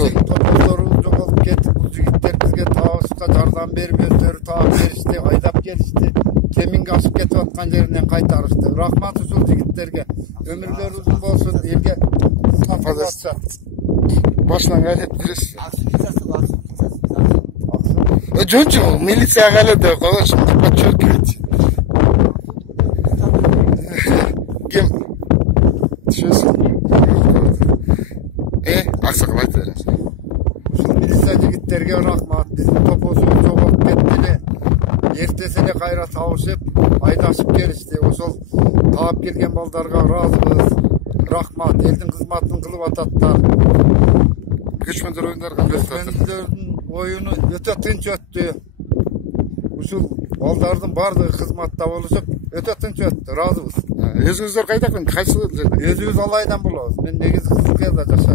Биздин топоздорубуз жоголуп кетип, бул жигиттер бизге табышка жардам берип, өздөрү таап беришти, айдап келишти. Кеминге ашып кетип аткан жеринен кайтарышты. Рахмат ушул жигиттерге. Өмүрлөрү узун болсун, элге кызмат кылышат. Башынан кайтып бересиз. Жончу милицияга эле деп койгончу, мынтипа чөп кетти. Ким? Түшөсүң. Аксакал айта бериңиз. Ушул милиция жигиттерге рахмат. Биздин топозубуз жоголуп кетти эле. Эртеси эле кайра табышып, айдашып келишти. Ошол таап келген балдарга ыраазыбыз. Рахмат. Элдин кызматын кылып ататтар. Көчмөндөр оюндар кандай өтүп атат? Көчмөндөр оюну өтө тынч өттү. Ушул балдардын баардыгы кызматта болушуп, өтө тынч өттү. Ыраазыбыз. Өзүңүздөр кайдакын? Кайсы жерде? Өзүбүз Алайдан болобуз. Мен негизи Кызылкыялда жашайм.